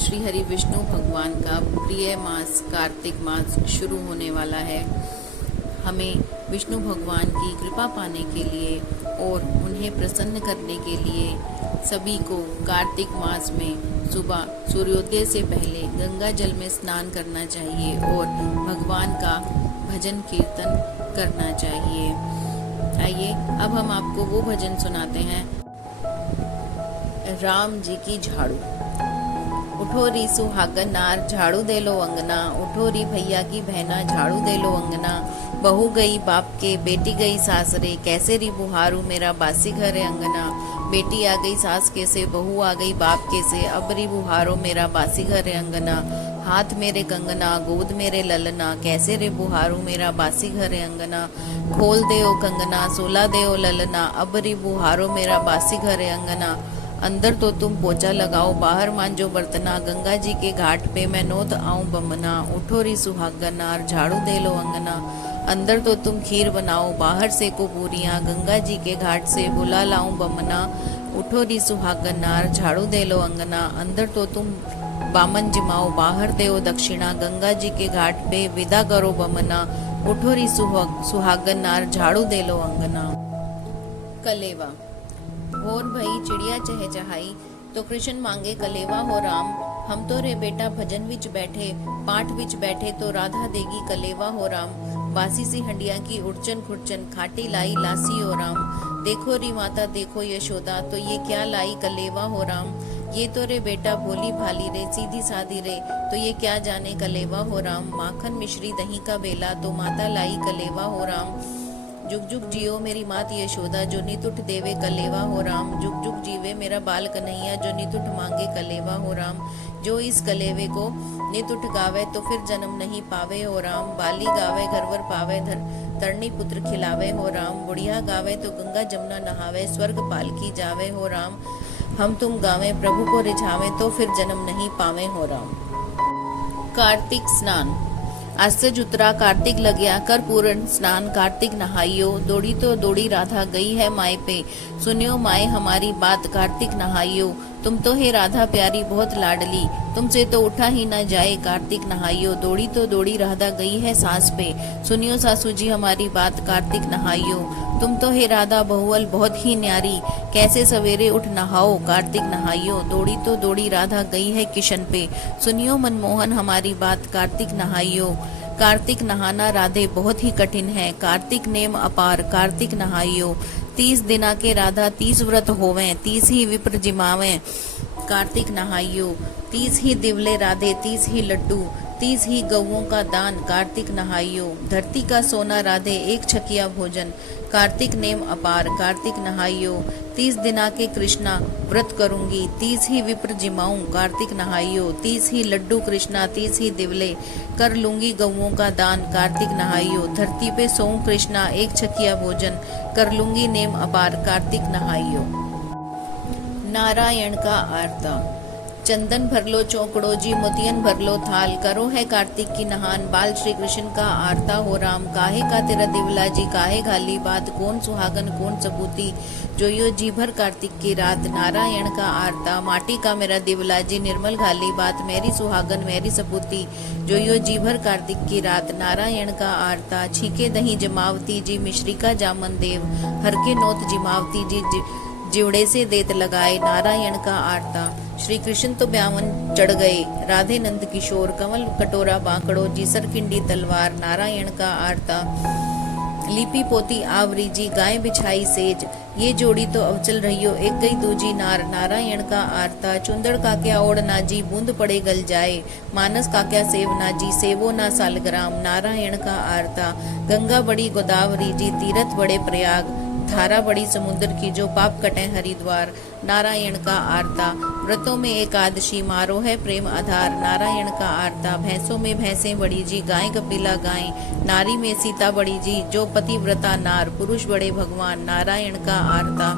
श्री हरि विष्णु भगवान का प्रिय मास कार्तिक मास शुरू होने वाला है। हमें विष्णु भगवान की कृपा पाने के लिए और उन्हें प्रसन्न करने के लिए सभी को कार्तिक मास में सुबह सूर्योदय से पहले गंगा जल में स्नान करना चाहिए और भगवान का भजन कीर्तन करना चाहिए। आइए अब हम आपको वो भजन सुनाते हैं। राम जी की झाड़ू। उठो री सुहागन नार, झाड़ू दे लो अंगना। उठो री भैया की बहना, झाड़ू दे लो अंगना। बहू गई बाप के, बेटी गई सासरे, कैसे री बुहारू मेरा बासी घर है अंगना। बेटी आ गई सास के से, बहू आ गई बाप के से, अब री बुहारो मेरा बासी घर है अंगना। हाथ मेरे कंगना, गोद मेरे ललना, कैसे रे बुहारू मेरा बासी घर है अंगना। खोल दे ओ कंगना, सोला दे ओ ललना, अब री बुहारो मेरा बासी घर है अंगना। अंदर तो तुम पोछा लगाओ, बाहर मांजो बर्तना, गंगा जी के घाट पे मैं नोत आऊं बमना। उठो री सुहागन नार, झाड़ू दे लो अंगना। अंदर तो तुम खीर बनाओ, बाहर से को पूरियां, गंगा जी के घाट से बुला लाऊं बमना। उठो री सुहागन नार, झाड़ू दे लो अंगना। अंदर तो तुम बामन जिमाओ, बाहर देओ दक्षिणा, गंगा जी के घाट पे विदा करो बमना। उठो री सुहागन नार, झाड़ू दे लो अंगना। कलेवा। और भई चिड़िया चहचहाई, तो कृष्ण मांगे कलेवा हो राम। हम तो रे बेटा भजन विच बैठे, पाठ विच बैठे, तो राधा देगी कलेवा हो राम। बासी सी हंडिया की उड़चन खुड़चन, खाटी लाई लासी हो राम। देखो री माता देखो यशोदा, तो ये क्या लाई कलेवा हो राम। ये तो रे बेटा भोली भाली रे, सीधी सादी रे, तो ये क्या जाने कलेवा हो राम। माखन मिश्री दही का बेला, तो माता लाई कलेवा हो राम। जुग जुग जियो मेरी मात यशोदा, जो नितुठ देवे कलेवा हो राम। जुग जुग जीवे मेरा बाल कन्हैया, जो नितुठ मांगे कलेवा हो राम। जो इस कलेवे को नितुठ गावे, तो फिर जन्म नहीं पावे हो राम। बाली गावे घरवर पावे, धरणी पुत्र खिलावे हो राम। बुढ़िया गावे तो गंगा जमुना नहावे, स्वर्ग पाल की जावे हो राम। हम तुम गावे प्रभु को रिझावे, तो फिर जन्म नहीं पावे हो राम। कार्तिक स्नान। आज से उतरा कार्तिक लग्या, कर पूर्ण स्नान कार्तिक नहाइयो। दौड़ी तो दौड़ी राधा गई है माए पे, सुनियो माए हमारी बात कार्तिक नहाइयो। तुम तो हे राधा प्यारी बहुत लाडली, तुमसे तो उठा ही न जाए कार्तिक नहाइयो। दौड़ी तो दौड़ी राधा गई है सास पे, सुनियो सासू जी हमारी बात कार्तिक नहाइयो। तुम तो हे राधा बहुअल बहुत ही न्यारी, कैसे सवेरे उठ नहाओ कार्तिक नहाइयो। दौड़ी तो दौड़ी राधा गई है किशन पे, सुनियो मनमोहन हमारी बात कार्तिक नहाइयो। कार्तिक नहाना राधे बहुत ही कठिन है, कार्तिक नेम अपार कार्तिक नहाइयो। 30 दिना के राधा 30 व्रत होवें, 30 ही विप्र जिमावें कार्तिक नहाइयो। 30 ही दिवले राधे 30 ही लड्डू, 30 ही गौओं का दान कार्तिक नहाइयो। धरती का सोना राधे एक छकिया भोजन, कार्तिक नेम अपार कार्तिक नहाइयो। 30 दिना के कृष्णा व्रत करूंगी, 30 ही विप्र जिमाऊं कार्तिक नहाइयो। 30 ही लड्डू कृष्णा 30 ही दिवले, कर लूंगी गौओं का दान कार्तिक नहाइयो। धरती पे सोऊं कृष्णा एक छकिया भोजन, कर लूंगी नेम अपार कार्तिक नहाइयो। नारायण का आरता। चंदन भर लो चौकड़ो जी, मोतियन भर लो थाल, करो है कार्तिक की नहान, बाल श्री कृष्ण का आरता हो राम। काहे का तेरा दिवला जी काहे घाली बात, कौन सुहागन कौन सपूती, जो यो जी भर कार्तिक की रात। नारायण का आरता। माटी का मेरा दिवला जी निर्मल घाली बात, मेरी सुहागन मेरी सपूती, जो यो जी भर कार्तिक की रात। नारायण का आरता। छीके दही जमावती जी, मिश्री का जामन देव, हर के नोत जिमावती जी, जिवड़े से देत लगाए नारायण का आरता। श्री कृष्ण तो ब्यावन चढ़ गए, राधे नंद किशोर, कमल कटोरा बांकड़ो जी, सरकिंडी तलवार नारायण का आरता। लिपि पोती आवरी जी, गाय बिछाई सेज, ये जोड़ी तो अवचल रहियो, एक गई दूजी नार नारायण का आरता। चुंदड़ का क्या ओढ़ना जी, बूंद पड़े गल जाए, मानस का क्या सेवना जी, सेवो ना सालग्राम नारायण का आरता। गंगा बड़ी गोदावरी जी, तीरथ बड़े प्रयाग, धारा बड़ी समुद्र की, जो पाप कटे हरिद्वार नारायण का आरता। व्रतों में एकादशी मारो है प्रेम आधार नारायण का आरता। भैंसों में भैंसें बड़ी जी, गाय कपिला गाय, नारी में सीता बड़ी जी, जो पतिव्रता नार, पुरुष बड़े भगवान नारायण का आरता।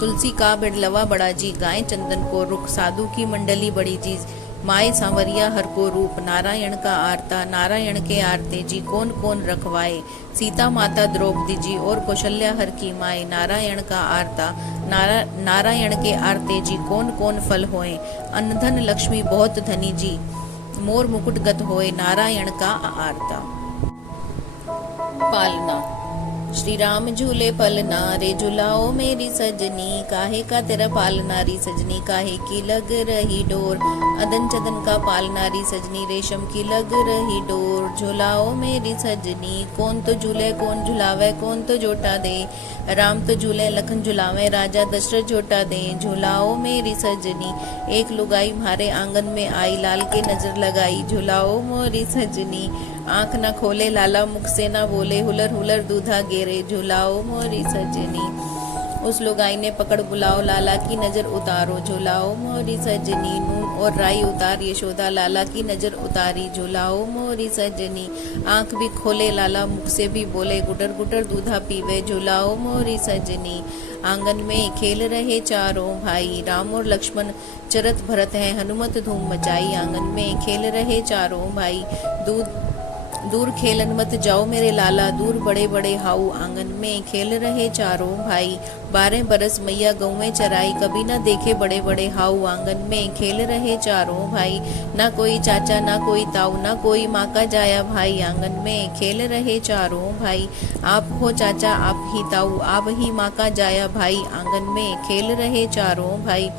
तुलसी का बिड़लवा बड़ा जी, गाय चंदन को रुख, साधु की मंडली बड़ी जी, माए सांवरिया हर को रूप, नारायण का आरता, नारायण के आरते जी कौन कौन रखवाए। सीता माता द्रौपदी जी और कौशल्या हर की माए, नारायण का आरता, नारायण के आरते जी कौन कौन फल होए। अन्न धन लक्ष्मी बहुत धनी जी, मोर मुकुट गत होए, नारायण का आरता। पालना। श्री राम झूले पलना रे, झुलाओ मेरी सजनी, काहे का तेरा पालना री सजनी, काहे की लग रही डोर। अदन चदन का पालना री सजनी, रेशम की लग रही डोर। झुलाओ मेरी सजनी, कौन तो झूले कौन झुलावे, कौन तो जोटा दे। राम तो झूले लखन झुलावे, राजा दशरथ जोटा दे। झुलाओ मेरी सजनी, एक लुगाई म्हारे आंगन में आई, लाल के नजर लगाई। झुलाओ मोरी सजनी, आंख न खोले लाला मुख से न बोले, हुलर हुलर दूधा गेरे। झुलाओ मोरी सजनी, उस लुगाई ने पकड़ बुलाओ, लाला की नजर उतारो। झुलाओ मोरी सजनी, नून और राई उतार, यशोदा लाला की नजर उतारी। झुलाओ मोरी सजनी, आंख भी खोले लाला मुख से भी बोले, गुटर गुटर दूधा पीवे। झुलाओ मोरी सजनी, आंगन में खेल रहे चारों भाई, राम और लक्ष्मण चरत भरत है, हनुमत धूम मचाई। आंगन में खेल रहे चारों भाई, दूर खेलन मत जाओ मेरे लाला, दूर बड़े बड़े हाउ। आंगन में खेल रहे चारों भाई, 12 बरस मैया गौवें चराई, कभी न देखे बड़े बड़े हाउ। आंगन में खेल रहे चारों भाई, ना कोई चाचा ना कोई ताऊ, ना कोई माँ का जाया भाई। आंगन में खेल रहे चारों भाई, आप हो चाचा आप ही ताऊ, आप ही माँ का जाया भाई। आंगन में खेल रहे चारों भाई,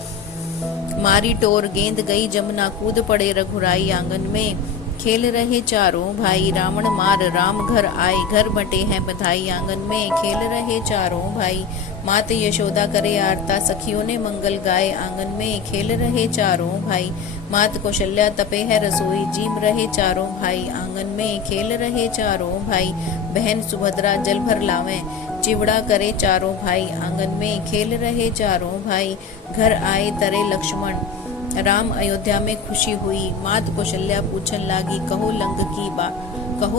मारी टोर गेंद गई जमुना, कूद पड़े रघुराई। आंगन में खेल रहे चारों भाई, रावण मार राम घर आए, घर बटे हैं बधाई। आंगन में खेल रहे चारों भाई, मात यशोदा करे आरता, सखियों ने मंगल गाए। आंगन में खेल रहे चारों भाई, मात कौशल्या तपे है रसोई, जीम रहे चारों भाई। आंगन में खेल रहे चारों भाई, बहन सुभद्रा जल भर लावें, चिवड़ा करे चारों भाई। आंगन में खेल रहे चारों भाई, घर आए तरे लक्ष्मण, राम अयोध्या में खुशी हुई। मात कौशल्या पूछन लागी, कहो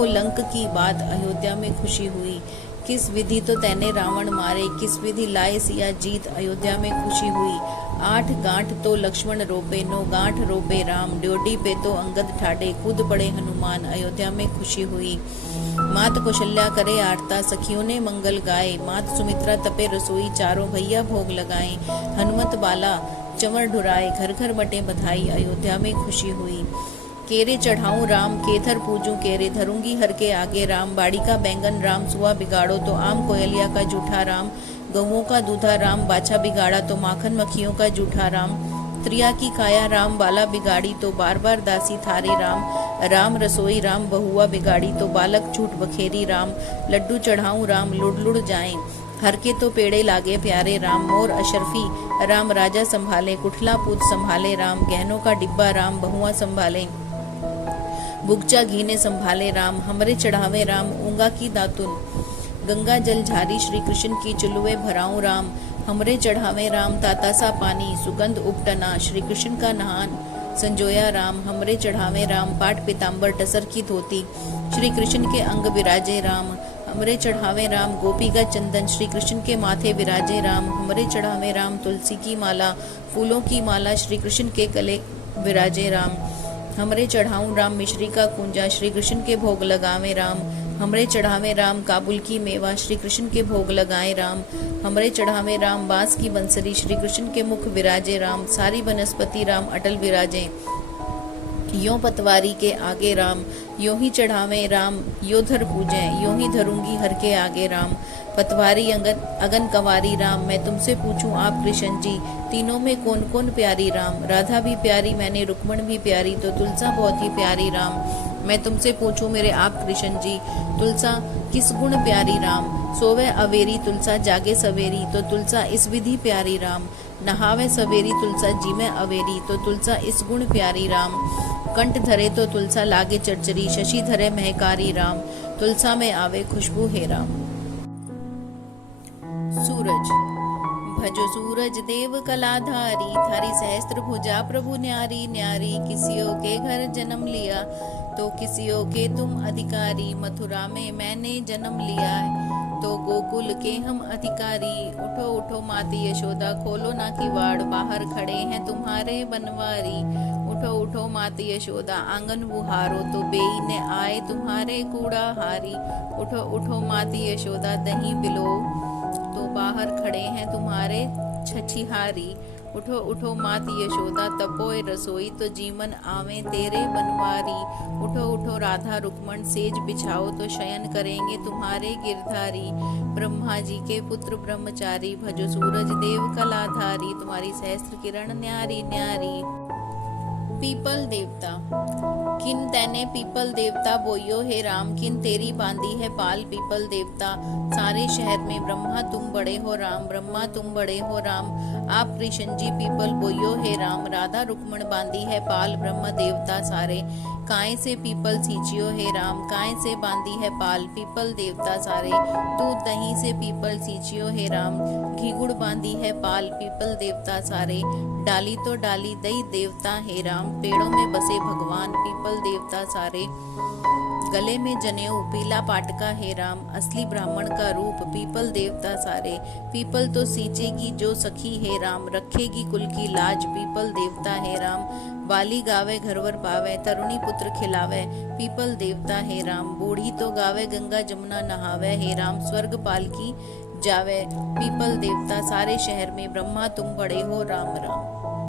लंक की बात, अयोध्या में खुशी हुई। किस विधि तो तैने रावण मारे, किस विधि लाए सिया जीत, अयोध्या में खुशी हुई। 8 गांठ तो लक्ष्मण रोपे, 9 गांठ रोपे राम, ड्योढ़ी पे तो अंगद ठाडे, कूद पड़े हनुमान, अयोध्या में खुशी हुई। मात कौशल्या करे आरता, सखियों ने मंगल गाए। मात सुमित्रा तपे रसोई, चारों भैया भोग लगाए। हनुमत बाला चंवर ढुराए, घर घर बटे बधाई, अयोध्या में खुशी हुई। केरे चढ़ाऊं राम, केथर पूजूं केरे, धरूंगी हर के आगे राम। बाड़ी का बैंगन राम, सुआ बिगाड़ो तो आम, कोयलिया का जूठा राम। गहुओं का दूधा राम, बाछा बिगाड़ा तो माखन मक्खियों का जूठा राम। त्रिया की काया राम, बाला बिगाड़ी तो बार बार दासी थारे राम। राम रसोई राम, बहुआ बिगाड़ी तो बालक झूठ बखेरी राम। लड्डू चढ़ाऊं राम, लुढ़ लुढ़ जाएं, हर के तो पेड़े लागे प्यारे राम। मोर अशरफी राम, राजा संभाले, कुठला पूत संभाले राम। गहनों का डिब्बा राम, बहुआ संभाले, बुगचा घी ने संभाले राम। हमरे चढ़ावे राम, ऊंगा की दातुन, गंगा जल झारी, श्री कृष्ण की चुलुए भराऊं राम। हमरे चढ़ावे राम, ताता सा पानी, सुगंध उपटना, श्री कृष्ण का नहान संजोया राम। हमरे चढ़ावे राम, पाट पीताम्बर टसर की धोती, श्री कृष्ण के अंग विराजे राम। हमरे चढ़ावे राम, गोपी का चंदन, श्री कृष्ण के माथे विराजे राम। हमरे चढ़ावे राम, तुलसी की माला, फूलों की माला, श्री कृष्ण के गले विराजे राम। हमरे चढ़ाऊं राम, मिश्री का कुंजा, श्री कृष्ण के भोग लगावे राम। हमरे चढ़ावे राम, काबुल की मेवा, श्री कृष्ण के भोग लगाए राम। हमरे चढ़ावे राम, बांस की बंसरी, श्री कृष्ण के मुख विराजे राम। सारी वनस्पति राम अटल विराजे, यों पतवारी के आगे राम। यों ही चढ़ावे राम, यो धर पूजे, यों ही धरूंगी हर के आगे राम। पतवारी अगन कंवारी राम, मैं तुमसे पूछूं आप कृष्ण जी, तीनों में कौन कौन प्यारी राम। राधा भी प्यारी मैंने, रुक्मण भी प्यारी, तो तुलसा बहुत ही प्यारी राम। मैं तुमसे पूछूं मेरे आप कृष्ण जी, तुलसा किस गुण प्यारी राम। सोवे अवेरी तुलसा जागे सवेरी, तो तुलसा इस विधि प्यारी राम। नहावे सवेरी तुलसा जी में अवेरी, तो तुलसा इस गुण प्यारी राम। कंठ धरे तो तुलसा लागे चरचरी, शशि धरे महकारी राम। तुलसा में आवे खुशबू हे राम। सूरज। भजो सूरज देव कलाधारी, थारी सहस्त्र भुजा प्रभु न्यारी न्यारी। किसियों के घर जन्म लिया तो किसियों के तुम अधिकारी। मथुरा में मैंने जन्म लिया है तो गोकुल के हम अधिकारी। उठो उठो माती यशोदा, खोलो ना किवाड़, बाहर खड़े हैं तुम्हारे बनवारी। उठो उठो मात यशोदा आंगन बुहारो, तो बेई ने आए तुम्हारे कूड़ा हारी। उठो उठो मात यशोदा दही बिलो, तो बाहर खड़े हैं तुम्हारे छछिहारी। उठो उठो मात यशोदा तपोय रसोई, तो जीवन आवे तेरे बनवारी। उठो उठो राधा रुक्मण सेज बिछाओ, तो शयन करेंगे तुम्हारे गिरधारी। ब्रह्मा जी के पुत्र ब्रह्मचारी, भजो सूरज देव कलाधारी। तुम्हारी सहस्त्र किरण न्यारी न्यारी। पीपल देवता। किन तैने पीपल देवता बोयो हे राम, किन तेरी बांधी है पाल पीपल देवता। सारे शहर में ब्रह्मा तुम बड़े हो राम, ब्रह्मा तुम बड़े हो राम। आप कृष्ण जी पीपल बोयो हे राम, राधा रुक्मण बांधी है पाल ब्रह्म देवता सारे। काय से पीपल सींचियो हे राम, काय से बांधी है पाल पीपल देवता सारे। दूध दही से पीपल सींचियो हे राम, घी गुड़ बांधी है पाल पीपल देवता सारे। डाली तो डाली दई देवता हे राम, पेड़ों में बसे भगवान पीपल देवता सारे। गले में जनेऊ पीला पाटका हे राम, असली ब्राह्मण का रूप पीपल देवता सारे। पीपल तो सींचेगी जो सखी हे राम, रखेगी कुल की लाज पीपल देवता हे राम। बाली गावे घरवर पावे, तरुणी पुत्र खिलावे पीपल देवता हे राम। बूढ़ी तो गावे गंगा जमुना नहावे हे राम, स्वर्ग पालकी जावे पीपल देवता सारे। शहर में ब्रह्मा तुम बड़े हो राम राम।